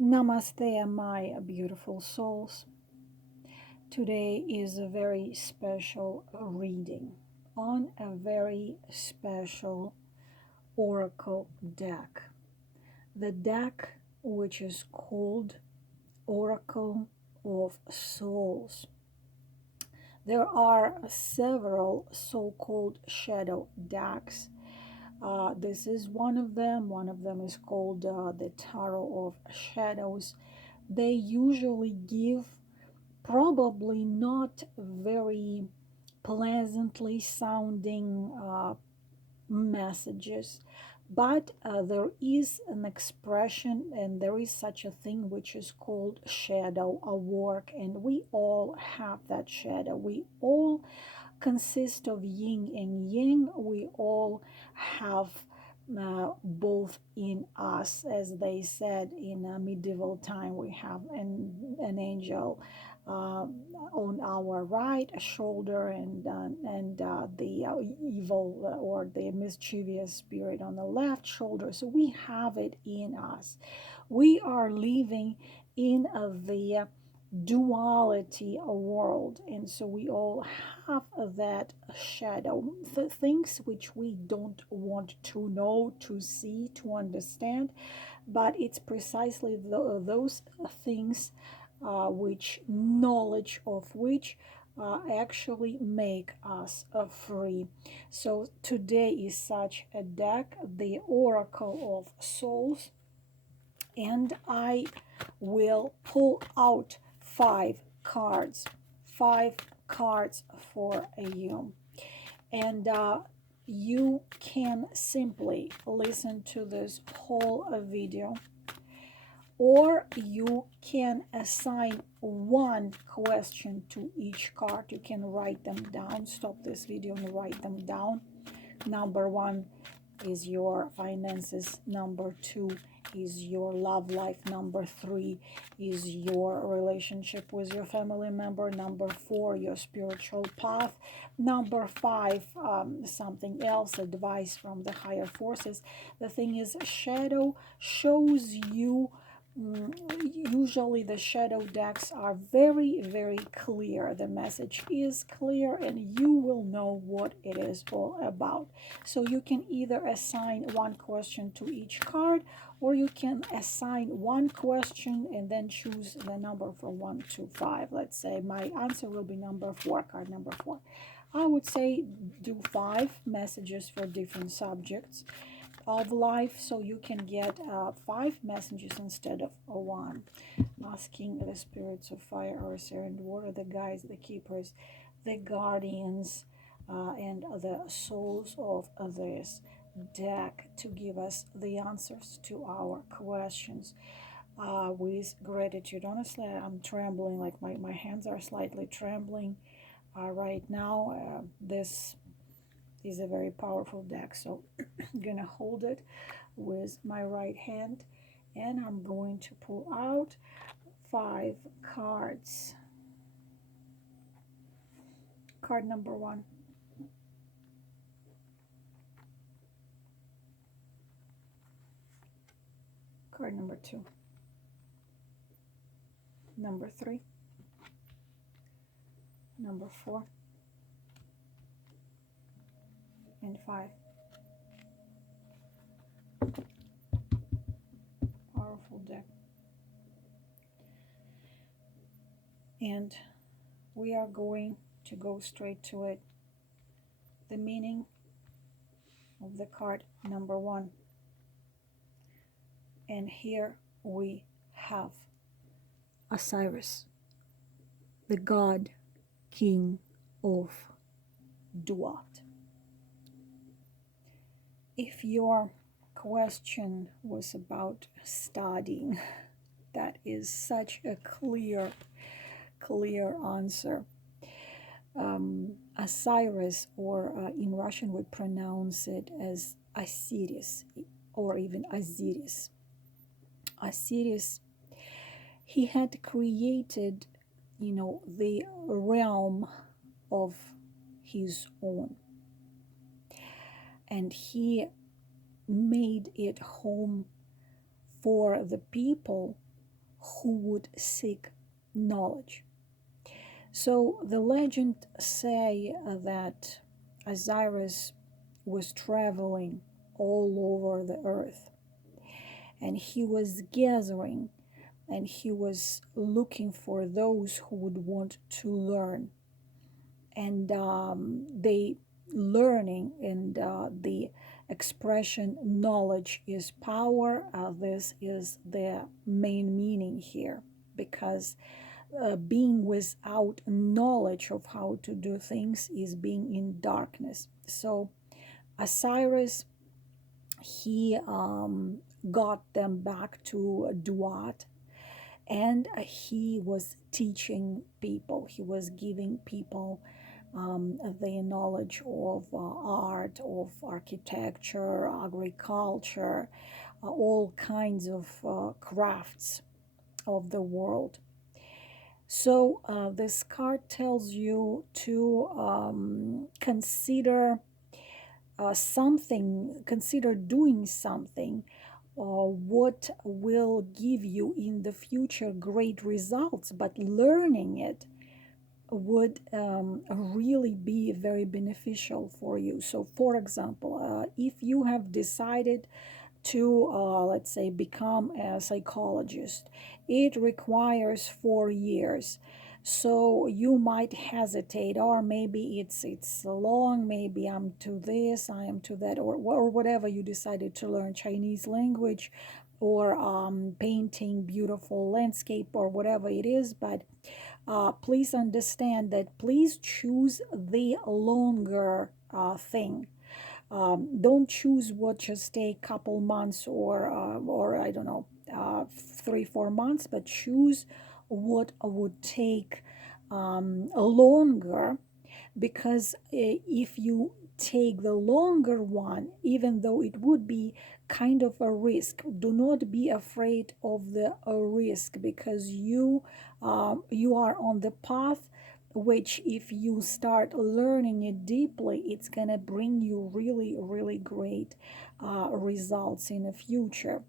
Namaste, my beautiful souls. Today is a very special reading on a very special oracle deck. The deck, which is called Oracle of Souls. There are several so called shadow decks. This is one of them. One of them is called the Tarot of Shadows. They usually give probably not very pleasantly sounding messages, but there is an expression and there is such a thing which is called shadow work, and we all have that shadow. We all consist of yin and yang. We all have both in us, as they said in medieval time. We have an angel on our right shoulder and the evil or the mischievous spirit on the left shoulder. So we have it in us. We are living in the duality world, and so we all have that shadow, the things which we don't want to know, to see, to understand, but it's precisely those things which knowledge of which actually make us free. So today is such a deck, the Oracle of Souls, and I will pull out five cards for you. And you can simply listen to this whole video, or you can assign one question to each card. You can write them down. Stop this video and write them down. Number one is your finances. Number two is your love life. Number three is your relationship with your family member. Number four, your spiritual path. Number five, something else, advice from the higher forces. The thing is, shadow shows you. Usually the shadow decks are very, very clear. The message is clear and you will know what it is all about. So you can either assign one question to each card, or you can assign one question and then choose the number from 1 to 5. Let's say my answer will be number 4, card number 4. I would say do 5 messages for different subjects of life, so you can get 5 messages instead of 1. Asking the spirits of fire, earth, air, and water, the guides, the keepers, the guardians, and the souls of this deck to give us the answers to our questions with gratitude. Honestly, I'm trembling, like my hands are slightly trembling right now. This is a very powerful deck, so I'm gonna hold it with my right hand and I'm going to pull out 5 cards. Card number 1, card number 2, number 3, number 4, and 5. Powerful deck. And we are going to go straight to it. The meaning of the card number 1. And here we have Osiris, the god king of Duat. If your question was about studying, that is such a clear answer. Osiris, or in Russian we pronounce it as Osiris, or even Osiris. Osiris, he had created, the realm of his own, and he made it home for the people who would seek knowledge. So the legend say that Osiris was traveling all over the earth, and he was gathering and he was looking for those who would want to learn. And they learning and the expression knowledge is power. This is the main meaning here, because being without knowledge of how to do things is being in darkness. So Osiris, he got them back to Duat, and he was teaching people. He was giving people the knowledge of art, of architecture, agriculture, all kinds of crafts of the world. So this card tells you to consider consider doing something what will give you in the future great results, but learning it would really be very beneficial for you. So for example, if you have decided to let's say become a psychologist, it requires 4 years. So you might hesitate, or maybe it's long, maybe I'm to this, I am to that, or whatever you decided to learn, Chinese language, or painting beautiful landscape, or whatever it is. But please understand that please choose the longer thing. Don't choose what just take couple months or I don't know 3-4 months, but choose what would take longer, because if you take the longer one, even though it would be kind of a risk, do not be afraid of the risk, because you are on the path which, if you start learning it deeply, it's gonna bring you really, really great results in the future.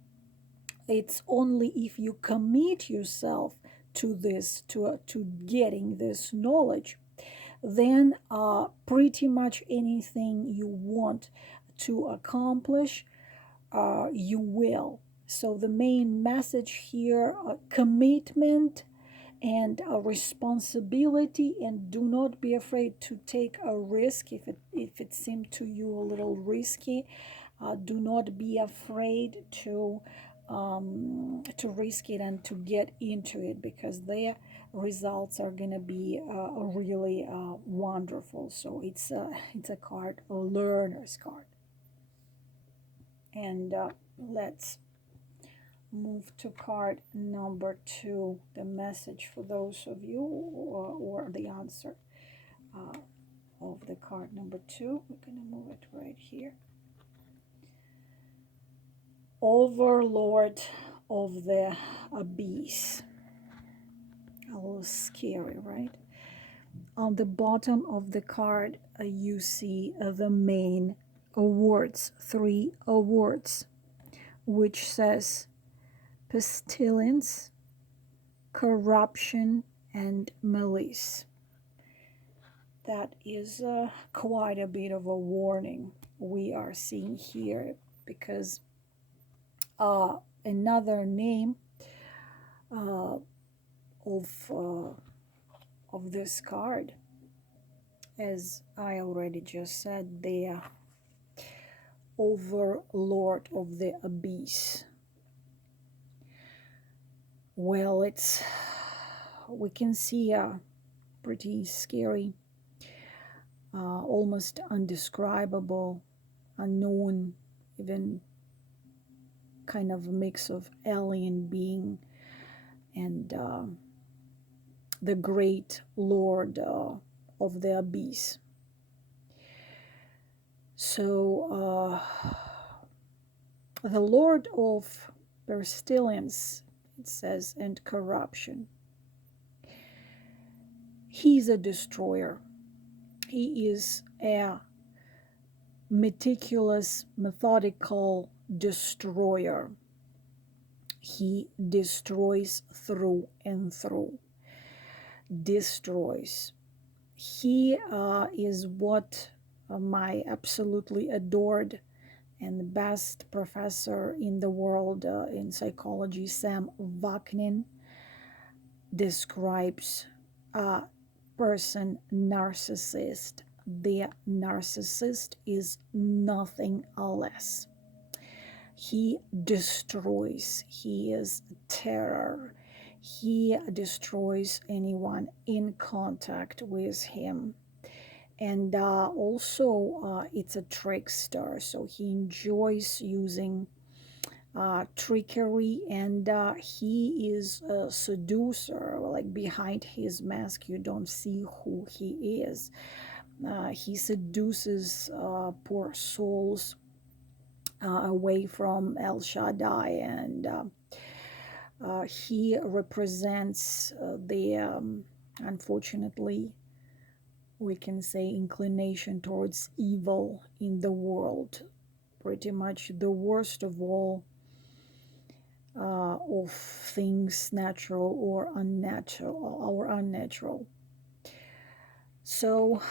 It's only if you commit yourself to this, to getting this knowledge, then pretty much anything you want to accomplish, you will. So the main message here, commitment and a responsibility, and do not be afraid to take a risk if it seemed to you a little risky. Do not be afraid to risk it and to get into it, because their results are gonna be really wonderful. So it's a card, a learner's card. And let's move to card number 2, the message for those of you, or the answer of the card number 2. We're going to move it right here. Overlord of the Abyss. A little scary, right? On the bottom of the card, you see the main awards, 3 awards, which says pestilence, corruption, and malice. That is quite a bit of a warning we are seeing here, because another name of this card, as I already just said, the Overlord of the Abyss. Well, we can see a pretty scary, almost undescribable, unknown, even kind of a mix of alien being and the great Lord of the Abyss. So the Lord of pestilence, it says, and corruption. He's a destroyer. He is a meticulous, methodical destroyer. He destroys through and through. Destroys. He is what my absolutely adored and the best professor in the world in psychology, Sam Vaknin, describes a person narcissist. The narcissist is nothing less. He destroys. He is terror. He destroys anyone in contact with him. And also, it's a trickster, so he enjoys using trickery, and he is a seducer. Like behind his mask, you don't see who he is. He seduces poor souls away from El Shaddai, and he represents unfortunately, we can say, inclination towards evil in the world. Pretty much the worst of all of things natural or unnatural. So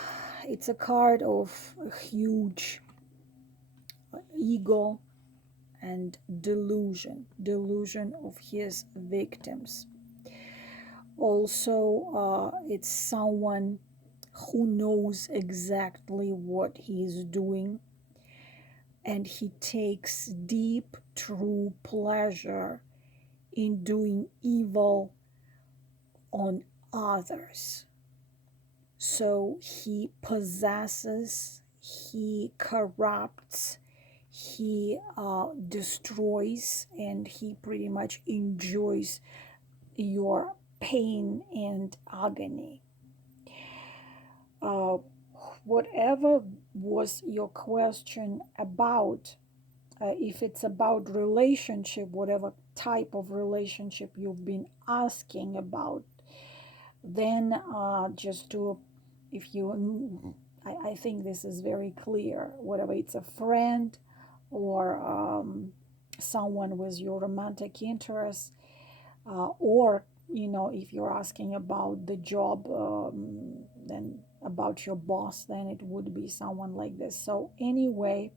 it's a card of a huge ego and delusion of his victims. Also, it's someone who knows exactly what he is doing, and he takes deep, true pleasure in doing evil on others. So he possesses, he corrupts, he destroys, and he pretty much enjoys your pain and agony. Whatever was your question about, if it's about relationship, whatever type of relationship you've been asking about, then just to, if you, I think this is very clear, whatever it's a friend or someone with your romantic interest, or if you're asking about the job, then about your boss, then it would be someone like this. So anyway,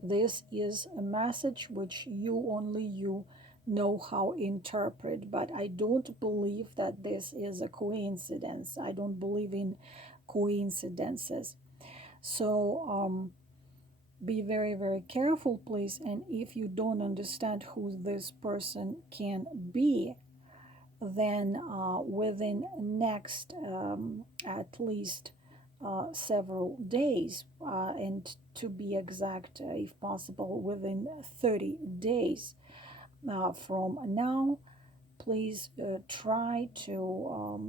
this is a message which only you know how interpret, but I don't believe that this is a coincidence. I don't believe in coincidences. So be very, very careful, please. And if you don't understand who this person can be, then within next at least several days, and to be exact, if possible, within 30 days from now, please try to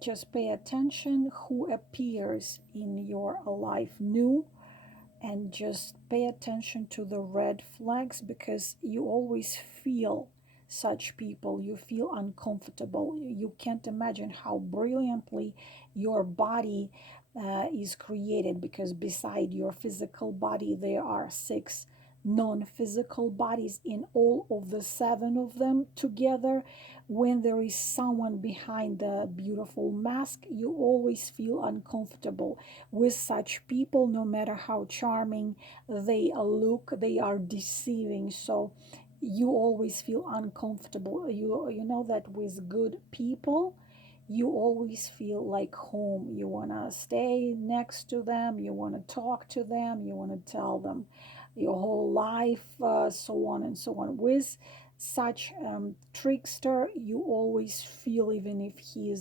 just pay attention who appears in your life new, and just pay attention to the red flags, because you always feel such people, you feel uncomfortable. You can't imagine how brilliantly your body is created, because beside your physical body there are 6 non-physical bodies. In all of the 7 of them together, when there is someone behind the beautiful mask, you always feel uncomfortable with such people. No matter how charming they look, they are deceiving, so you always feel uncomfortable. You know that with good people, you always feel like home. You want to stay next to them, you want to talk to them, you want to tell them your whole life, so on and so on. With such trickster, you always feel, even if he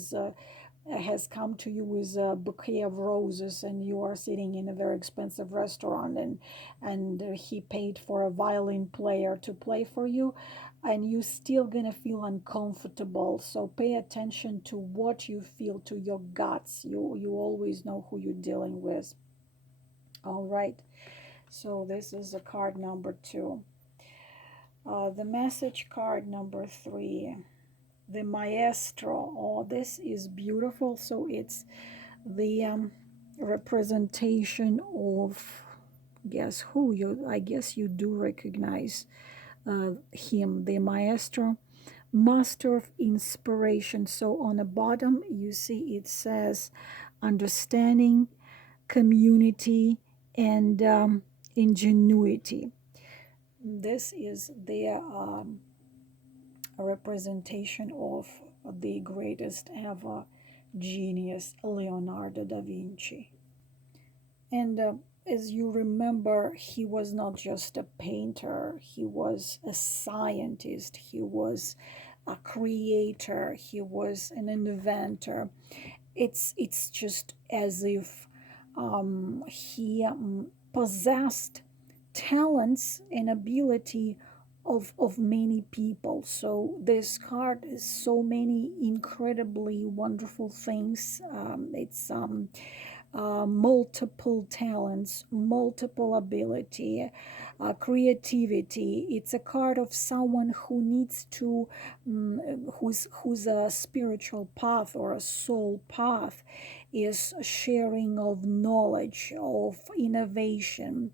has come to you with a bouquet of roses, and you are sitting in a very expensive restaurant, and he paid for a violin player to play for you, and you still gonna feel uncomfortable. So pay attention to what you feel, to your guts. You always know who you're dealing with. All right, so this is a card number 2. The message card number 3, the maestro. Oh, this is beautiful. So it's the representation of, guess who? I guess you do recognize him, the maestro, master of inspiration. So on the bottom, you see it says understanding, community, and ingenuity. This is their representation of the greatest ever genius, Leonardo da Vinci. And as you remember, he was not just a painter, he was a scientist, he was a creator, he was an inventor. It's just as if he possessed talents and ability of many people. So this card is so many incredibly wonderful things. It's multiple talents, multiple ability, creativity. It's a card of someone who needs to, who's a spiritual path or a soul path is sharing of knowledge, of innovation,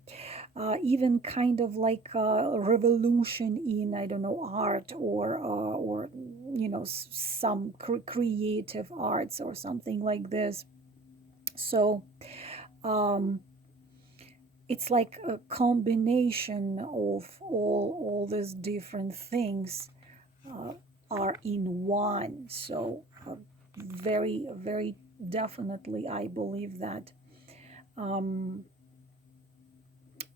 even kind of like a revolution in, I don't know, art or some creative arts or something like this. So it's like a combination of all these different things are in one. So very, very definitely, I believe that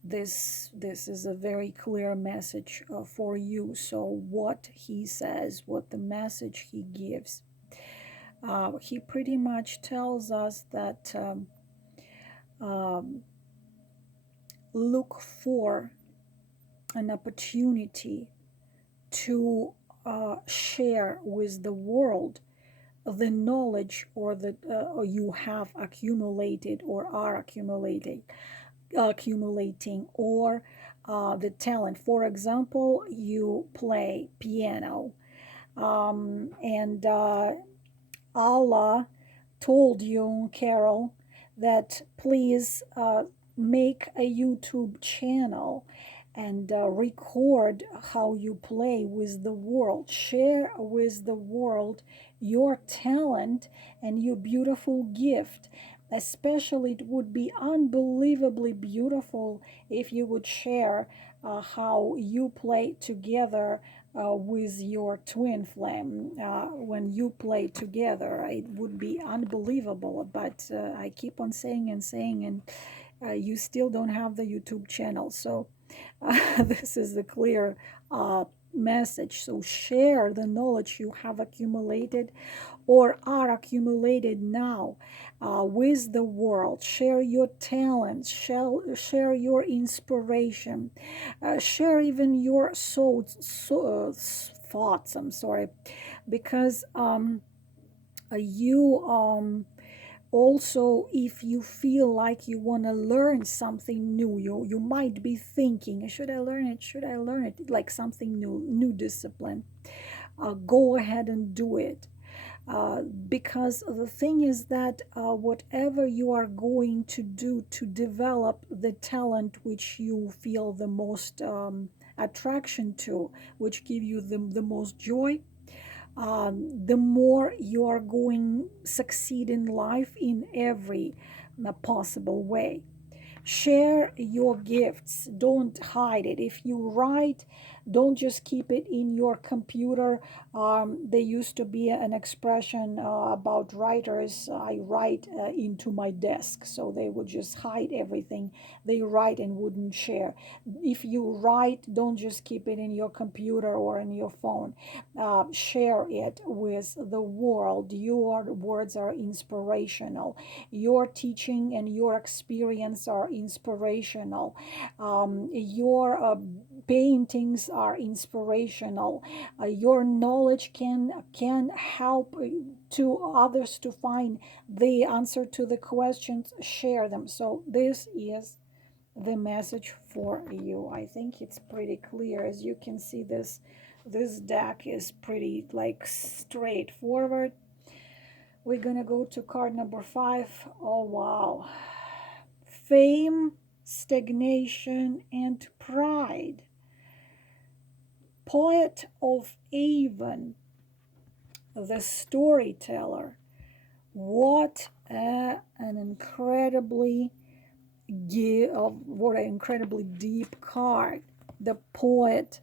this is a very clear message for you. So what he says, what the message he gives, he pretty much tells us that look for an opportunity to share with the world the knowledge or that you have accumulated or are accumulating, or the talent. For example, you play piano, and Allah told you, Carol, that please make a YouTube channel and record how you play with the world. Share with the world your talent and your beautiful gift. Especially, it would be unbelievably beautiful if you would share how you play together with your twin flame. When you play together, it would be unbelievable. But I keep on saying and saying, and you still don't have the YouTube channel. So this is the clear message. So share the knowledge you have accumulated or are accumulated now with the world. Share your talents, share your inspiration, share even your thoughts. I'm sorry, because you also, if you feel like you want to learn something new, you might be thinking, should I learn it, should I learn it, like something new discipline. Go ahead and do it, because the thing is that whatever you are going to do to develop the talent which you feel the most attraction to, which give you the most joy, the more you are going succeed in life in every possible way. Share your gifts, don't hide it. If you write, don't just keep it in your computer. There used to be an expression about writers, I write into my desk. So they would just hide everything they write and wouldn't share. If you write, don't just keep it in your computer or in your phone. Share it with the world. Your words are inspirational. Your teaching and your experience are inspirational. Your paintings are inspirational. Your knowledge can help to others to find the answer to the questions. Share them. So this is the message for you. I think it's pretty clear. As you can see, this deck is pretty like straightforward. We're gonna go to card number 5. Oh wow. Fame, stagnation, and pride. poet of Avon, the storyteller. What an incredibly what an incredibly deep card. The poet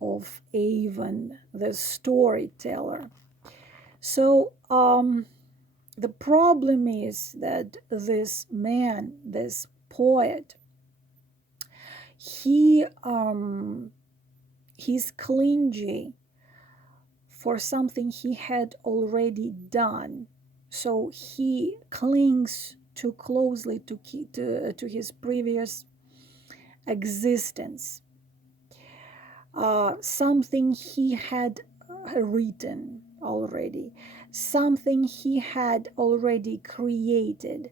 of Avon, the storyteller. So the problem is that this man, this poet, he's clingy for something he had already done. So he clings too closely to his previous existence. Something he had written already, something he had already created,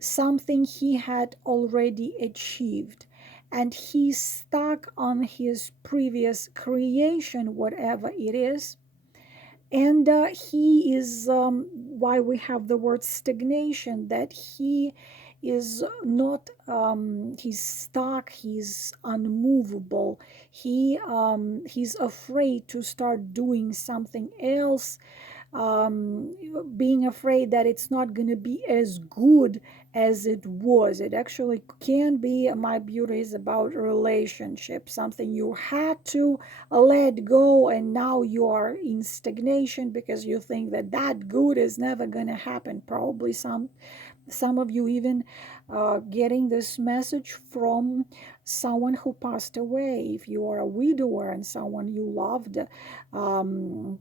something he had already achieved, and he's stuck on his previous creation, whatever it is. And he is why we have the word stagnation, that he is not he's stuck, he's unmovable, he's afraid to start doing something else, being afraid that it's not going to be as good as it was. It actually can be. My beauty is about relationship, something you had to let go, and now you are in stagnation because you think that that good is never going to happen. Probably some of you even getting this message from someone who passed away. If you are a widower and someone you loved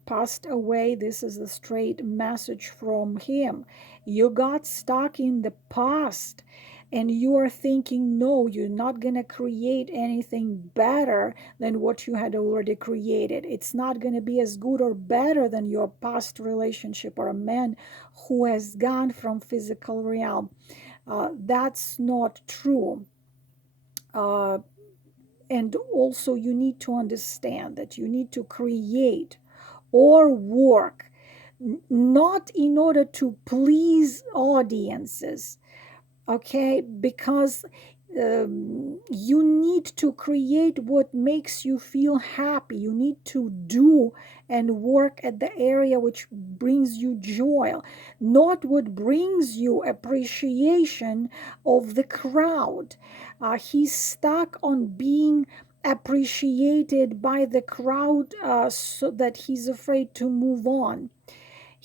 passed away, this is the straight message from him. You got stuck in the past and you are thinking, no, you're not going to create anything better than what you had already created. It's not going to be as good or better than your past relationship or a man who has gone from physical realm. That's not true. And also you need to understand that you need to create or work not in order to please audiences, okay, because you need to create what makes you feel happy. You need to do and work at the area which brings you joy, not what brings you appreciation of the crowd. He's stuck on being appreciated by the crowd, so that he's afraid to move on.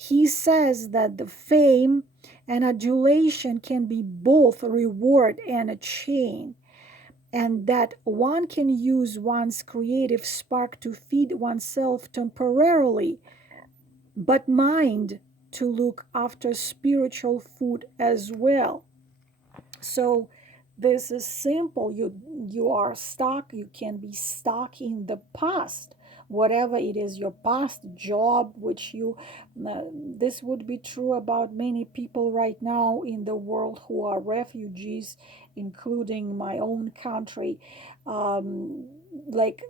He says that the fame and adulation can be both a reward and a chain, and that one can use one's creative spark to feed oneself temporarily, but mind to look after spiritual food as well. So this is simple. You are stuck. You can be stuck in the past, whatever it is, your past job, which you this would be true about many people right now in the world who are refugees, including my own country. Like,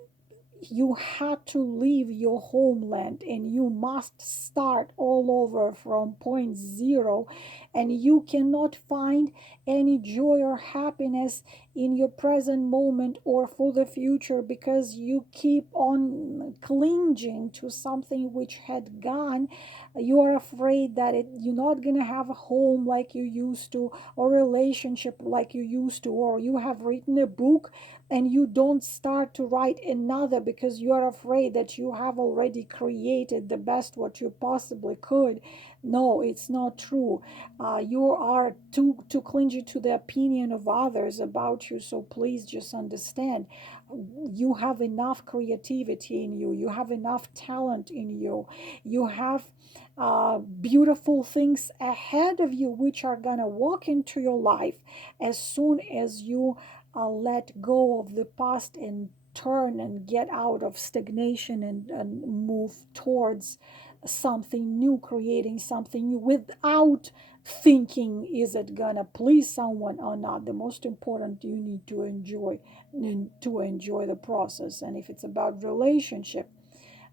you had to leave your homeland and you must start all over from point zero, and you cannot find any joy or happiness in your present moment or for the future because you keep on clinging to something which had gone. You are afraid that you're not going to have a home like you used to, or relationship like you used to, or you have written a book and you don't start to write another because you are afraid that you have already created the best what you possibly could. No, it's not true. You are too clingy to the opinion of others about you. So please just understand, you have enough creativity in you. You have enough talent in you. You have beautiful things ahead of you which are gonna walk into your life as soon as you let go of the past and turn and get out of stagnation and move towards something new, creating something new without thinking, is it gonna please someone or not? The most important, you need to enjoy the process. And if it's about relationship,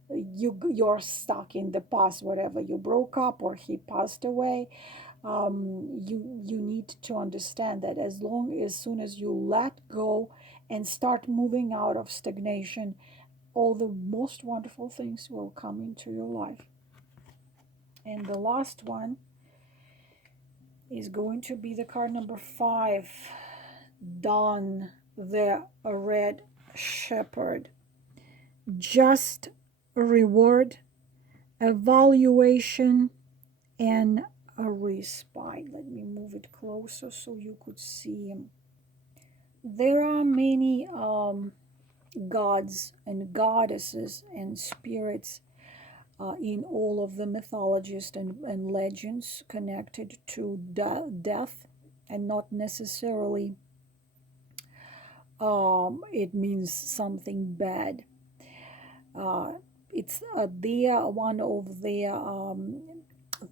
you're stuck in the past, whatever, you broke up or he passed away. You need to understand that as soon as you let go and start moving out of stagnation, all the most wonderful things will come into your life. And the last one is going to be the card number 5, Dawn, the Red Shepherd. Just reward, evaluation, and a respite. Let me move it closer so you could see him. There are many gods and goddesses and spirits in all of the mythologies and legends connected to death, and not necessarily it means something bad. It's they are one of the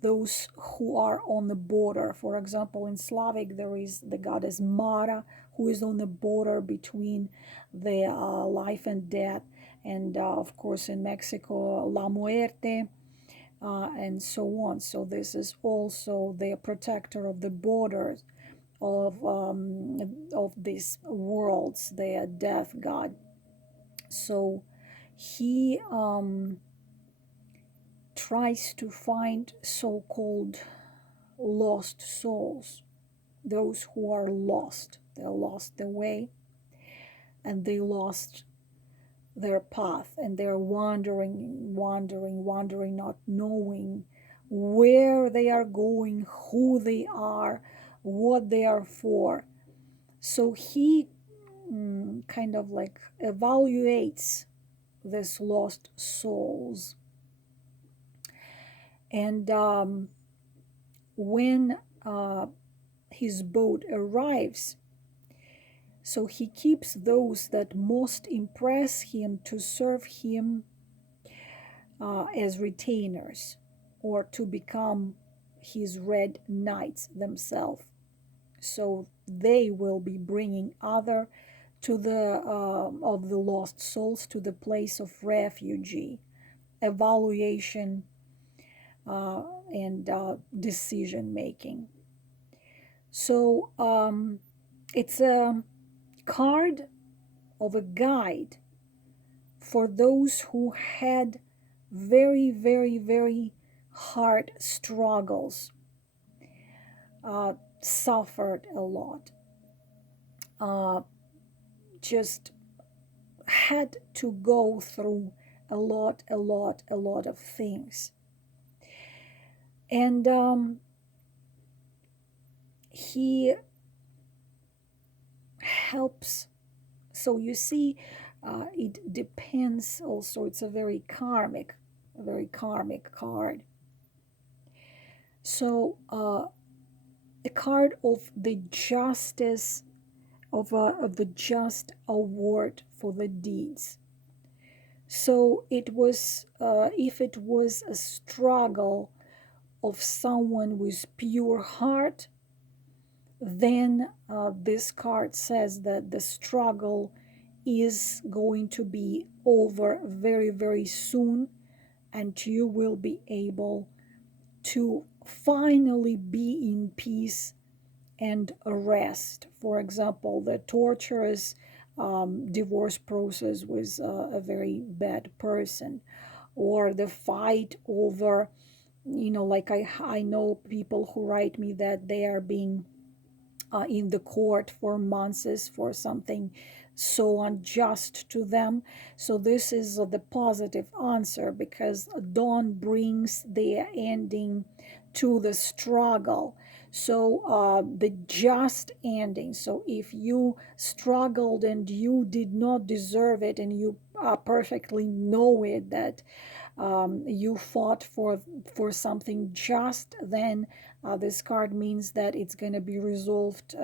those who are on the border. For example, in Slavic there is the goddess Mara, who is on the border between the life and death, and of course in Mexico La Muerte, and so on. So this is also the protector of the borders of these worlds, the death god. So he tries to find so-called lost souls, those who are lost. They lost their way, and they lost their path, and they're wandering, not knowing where they are going, who they are, what they are for. So he kind of like evaluates these lost souls. And when his boat arrives, so he keeps those that most impress him to serve him as retainers, or to become his red knights themselves. So they will be bringing other to the of the lost souls to the place of refuge, evaluation, and decision making. So it's a card of a guide for those who had very, very, very hard struggles, suffered a lot, just had to go through a lot of things. And he helps. So you see, it depends also. It's a very karmic card. So a card of the justice, of the just award for the deeds. So it was, if it was a struggle of someone with pure heart, then this card says that the struggle is going to be over very, very soon, and you will be able to finally be in peace and rest. For example, the torturous divorce process with a very bad person, or the fight over, like I know people who write me that they are being in the court for months for something so unjust to them. So this is the positive answer, because dawn brings the ending to the struggle. So the just ending. So if you struggled and you did not deserve it, and you perfectly know it, that you fought for something just, then this card means that it's going to be resolved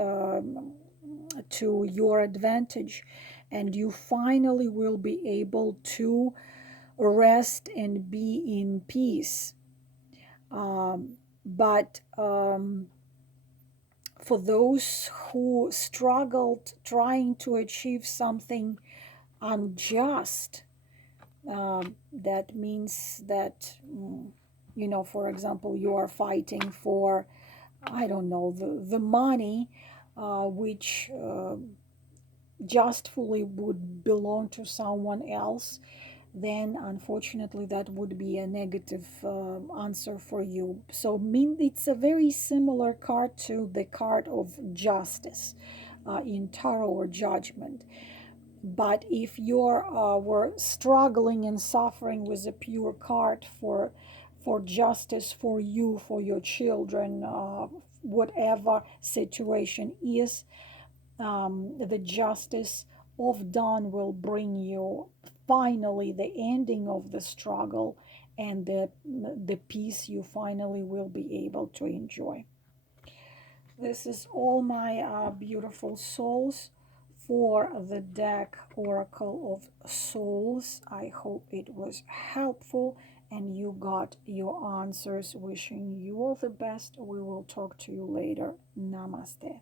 to your advantage, and you finally will be able to rest and be in peace. But for those who struggled trying to achieve something unjust, that means that, for example, you are fighting for, I don't know, the money which justfully would belong to someone else, then unfortunately that would be a negative answer for you. So it's a very similar card to the card of justice in tarot or judgment. But if you're were struggling and suffering with a pure card for justice for you, for your children, whatever situation is, the justice of dawn will bring you finally the ending of the struggle and the peace you finally will be able to enjoy. This is all my beautiful souls for the deck Oracle of Souls. I hope it was helpful and you got your answers. Wishing you all the best. We will talk to you later. Namaste.